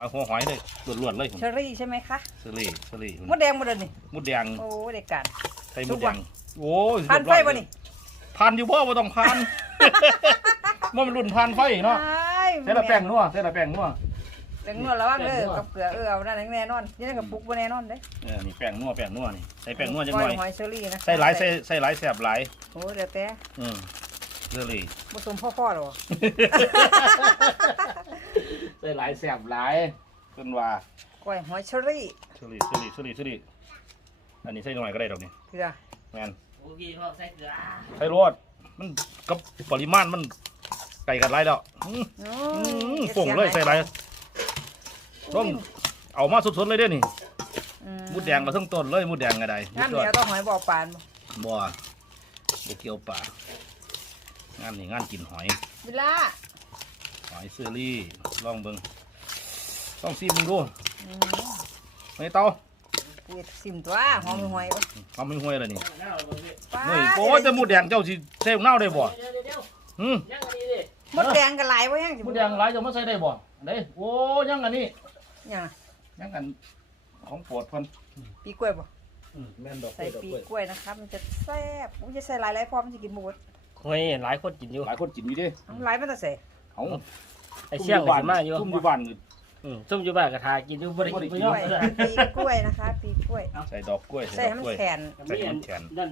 เอาหัวหอยเลยล้วนๆเลยผมเชอรี่ใช่ไหมคะเซรี่เซรี่มดแดงหมดเลยนี่มุดแดงโอ้ยเด็กกันใส่มุดแดงโอ้ยพันไฟบ่นี่พันอยู่บ่บ่ต้องพันมันเป็นรุ่นพันไฟเนาะใช่ใส่ละแป้งนัวใส่ละแป้งนัวแป้งนวดระวังเด้อแป้งนัวกับเกลือเออเอานั่นแน่นอนอยังกับปุกบ่แน่นอนเด้เออนี่แป้งนัวแป้งนัวนี่ใส่แป้งนัวจังหก้น่ออยยหอยเชอรี่นะใส่หลายใส่ใส่หลายแซ่บหลายโอ้ยเดี๋ยวแต่อืมเซรี่ผสมพ่อพ่อหรอ ใส่หลายแซ่บหลายเพิ่นว่าก้อยหอยเชอรี่เซรี่เซรี่เซรี่เซรี่อันนี้ใส่หน่อยก็ได้ดอกนี่เกลือแม่นโอเคพ่อใส่เกลือใส่รสมันกับปริมาณมันไก่กันไรแล้วอืมอือืมมฝงเลยใส่ไรต้องเอามาสดๆเลยเด้อนี่อืมุดแดงมาทั้งต้นเลยมุดแดงก็ได้น้ำเหนียวต้องหอยบ่อปานบ่บ่บ่เกี่ยวป่างานนี่งานกินหอยเวลา หอยเซอรี่ ลองเบิ่งต้องซีมึงดูอืมไม่เตากูจะซิมตัวหอมหอยบ่ทำไม่ห่วยเลยนี่หน้าเราเลยป้าเฮ้ยโอ้ยจะมุดแดงเจ้าสิใส่ของเน่าได้บ่เดี๋ยวเดี๋ยวเดี๋ยวหืมยังอันนี้ดิมดแดงกับหลายบ่ยังสิมุดแดงหลายจะมาใส่ได้บ่เด้โอ้ยังอันนี้ยังยังอันของโปรดเพิ่นปีกล้วยบ่อืมแม่นดอกใส่ปีกล้วยนะครับ มันจะแซ่บอุ้ยจะใส่หลายหลายๆพอมันจะกินบ่หมดเฮ้ยหลายคนกินอยู่หลายคนกินอยู่เดิเอาหลายมันจะใส่เอา ไอเชี่ยงกินมากอยู่ซุ่มอยู่บ้านนี่อืมซุ่มอยู่บ้านกระทากินอยู่บ่ได้กินปีบ่กยอล้มวยเลยปีกล้วยนะคะ ปีกล้วยใส่ดอกกล้วยใส่ใส่ดให้อกมันกล้วย แข็งใส่ให้มันแข็งนั่น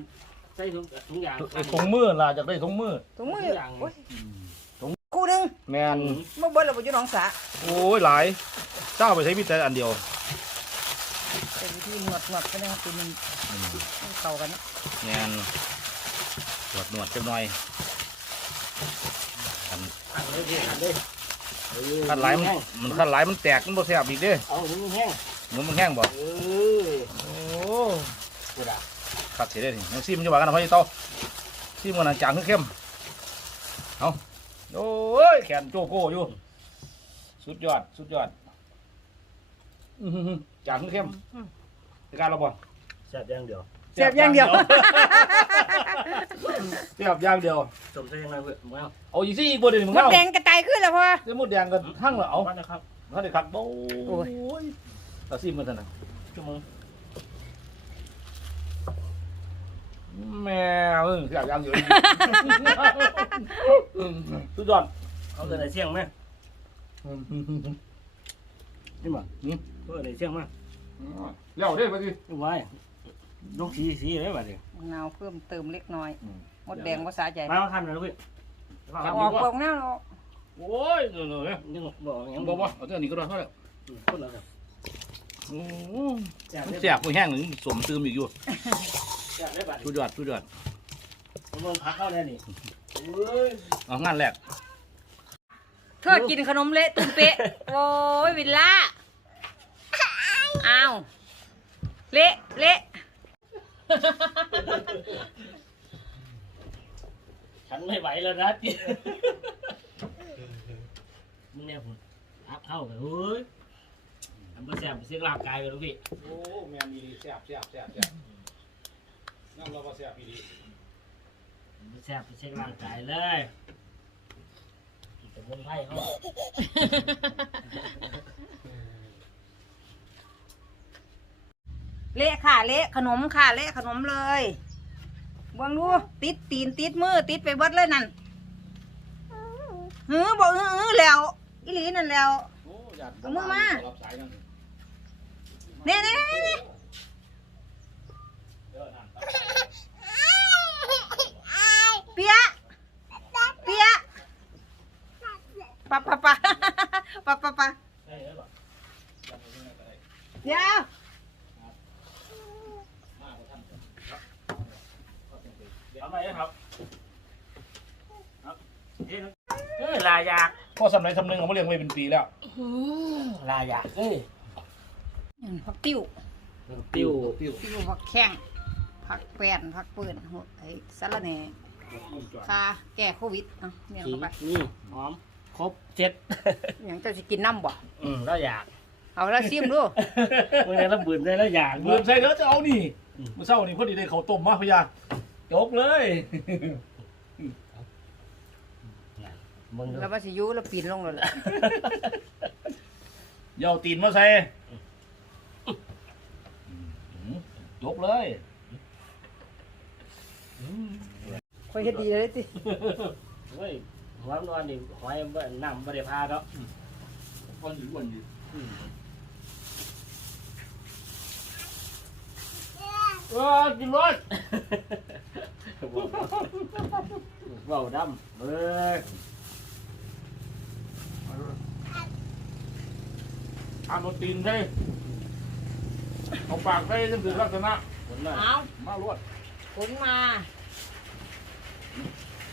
ใส่ถุงถุงยางไอ้ถุงมือล่ะจากได้ถุงมือถุงมือทุกอย่างโอ้ยคู่หนึงแมนเมื่อเบิดเราบ่อยู่หนองสาโอ้ยหลายเจ้าไปใช้มีแต่อันเดียวเป็นวิธีหนวดหนวดก็ได้ครับเป็นมันมันเข้ากันเนาะแมนหนวดหนวดจังหน่อยคันขันเลยพี่ขันเลยเออ คันหลายมันมันคันหลายมันแตกมันบ่แซ่บอีกเด้เอาหนูแห้งหนูมันแห้งบ่เออโอ้กูด่าขัดเสียได้นี่น้องซิมจะว่ากันนะพ่อยี่เต้าซิมกันนะจางคือเข้มเอาโอ้ยแขนโจโก้อยู่สุดยอดสุดยอดอื้อหือจางคือเข้มในการเราบ่แซ่บอย่างเดียวเสียบอย่างเดียว เสียบอย่างเดียว สมใส่ยังไงเว้ยมึงเอาเอาอีกสิอีกบ่เดี๋ยวนี้มึงมดเอาแดงกระจายขึ้นแล้วพ่อ เดี๋ยวมดแดงกันทั้งเหรอเอาบ้านนะครับเขาได้คักโอ้โอ้ย ยเอาซิมกันเถอะนะจุ่มมือแม่เออเสียบอย่างเดียวสุดยอดเอาแต่ไหนเชี่ยงไหมนี่บ่อืมเออไหนเชี่ยงไหมเลี้ยวเด้ไปดิไว้ลูกสีสีเลยบ่ดิมะนาวเพิ่มเติมเล็กน้อย อืม มดแดงภาษาใจมาคันเลยลูกพี่เอาออกเปลือกหน้าเราโอ้ยเออเออยังบอกยัยังงบอกว่าเอาเท่านี้ก็ได้เท่าไหร่คนละครับโอ้แซ่บแซ่บผู้แห้งหนึ่งสมตื้มอีกอยู่แซ่บได้บัดสุดยอดสุดยอดผมลงพักเข้าแน่นี่เอ้ยเอางานแรกเธอกินขนมเละตุ้มเป๊ะ โอ้ยวิลล่าอ้าว เละเละ ฉันไม่ไหวแล้วนะจีมึงเนี่ยผมพักเข้าไปเฮ้ยทำก็แซ่บเสียงลาบกายไปลูกพี่โอ้แม่มีดีแซ่บแซ่บแซ่บแซ่บนั่งเราก็แซ่บดีมันแซ่บเช็คร่างกายเลยกินแต่เมืองไทยเขาเละค่ะเละขนมค่ะเละขนมเลย เบิ่งดูติดตีนติดมือติดไปเบิดเลยนั่นหือบอกหือหือแล้วอีหลีนั่นแล้ว โอ้อยากเอามือมา รับสายนั่นเน่เน่เน่เน่เด้อนั่นเปียะเปียะปะปะปะปะปะปะได้เลยป่ะเดี๋ยวเอาไปเลย ครับครับเอ้ยลายากพ่อสำไรสำนึงเขาเลี้ยงไว้เป็นปีแล้วลายากเอ้ยอืมผักติ้วติ้วติ้วติ้วผักแข้งผักแป้นผักเปื่อนโหไอ้สาระแหน่คาแก้โควิดเอะเนี่ยขิงเข้าไปนี่หอมครบเจ็ดอย่างเจ้าสิกินน้ำบ่อืมแล้วอยาก เอาแล้วซิมดูมึงเนี่ยระเบิดได้แล้วอยากเบื่อใส่เด้อจะเอานี่อืมเมื่อเช้านี่พอดีได้ข้าวต้มมาพะยา จกเลยมึงดูแล้วว่าสิอยูแล้วปีนลงเลยล่ะเดี๋ยวเอาตีนมาใส่อืมจบเลยคอยเฮ็ดดีเลยติเฮ้ยหัวมันนอนนี่หอยบ่น้ำบ่ได้พาดอกคนอยู่วันอยู่เออกินรถ เบาดำเอ้ยทำเอาตีนใส่เอาปากใส่จังคือลักษณะคนน่ะเอามาลวดขนมา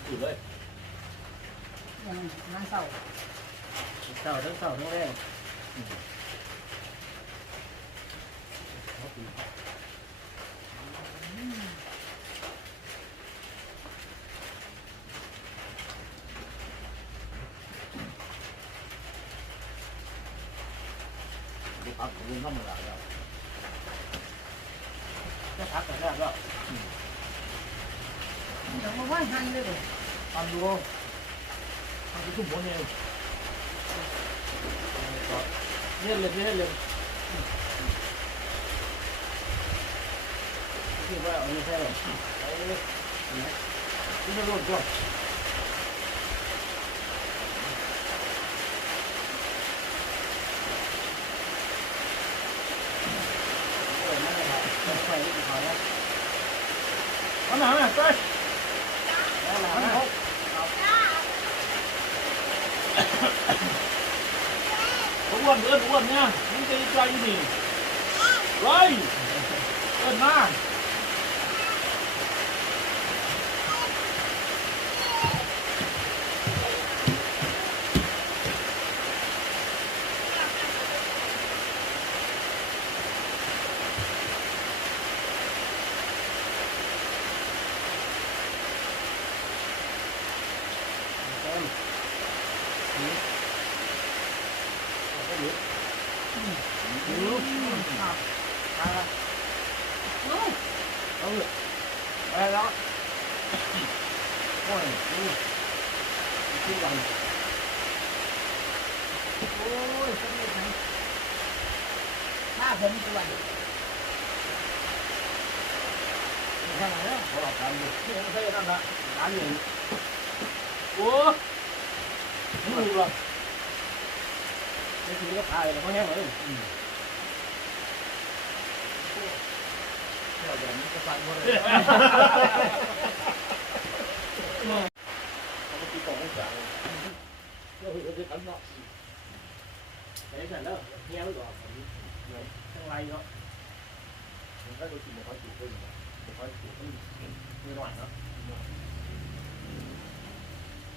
อยู่เลยอย่างนั้นเศร้าเศร้าทั้งเศร้าทั้งแรง ดูครับผมทำมาแล้วจะพักกันแล้วก็เดี๋ยวมาไหว้หันเลยเด้อทำดูทำไปทุ่มหัวเนี่ยเนี่ยเลยเนี่ยเลยคิดว่าเอาไม่ใช่หรอกเอาเลยที่จะร่นก่อน เออนั่นแหละครับ ไฟไม่พอแล้วอันไหน่อยไปแล้วอันไหนเราเขาอ้วนเอิ้นอ้วนเนี่ยมึงจะใจอยู่นี่เฮ้ยเอิ้นมา เอาไปแล้วโอ้ยนี่ที่หลังโอ้ยสนิทไหมถ้าผมกวนข้างไหนเนี่ยเขาหลับกันอยู่นี่ไม่ใช่นั่นละร้านหนึ่งโอ้ ไม่รู้หรอกไม่ถึงก็พายแล้วก็แห้งเลยเดี๋ยวมันจะสั่นหมดเลยเขาไปตีกองให้จ่ายเดี๋ยวเดี๋ยวกันเนาะแต่เสร็จแล้วเฮียไม่บอกผมทั้งไรเนาะมันก็จะกินไม่ค่อยจุด้วยไม่ค่อยจุมันมีหน่อยเนาะ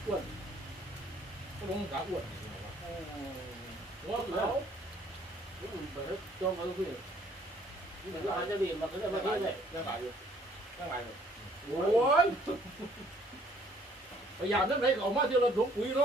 อ้วน วงกะอ้วนหัวเขียวมันเปิดจ้องเขาคุยมันก็อาจจะบีบมันก็ได้มาเที่ยวเลยยังไงอยู่ยังไงอยู่โอ้ยพยายามนั่นไหนก็ออกมาเที่ยวเราถุงปุ๋ยเนาะ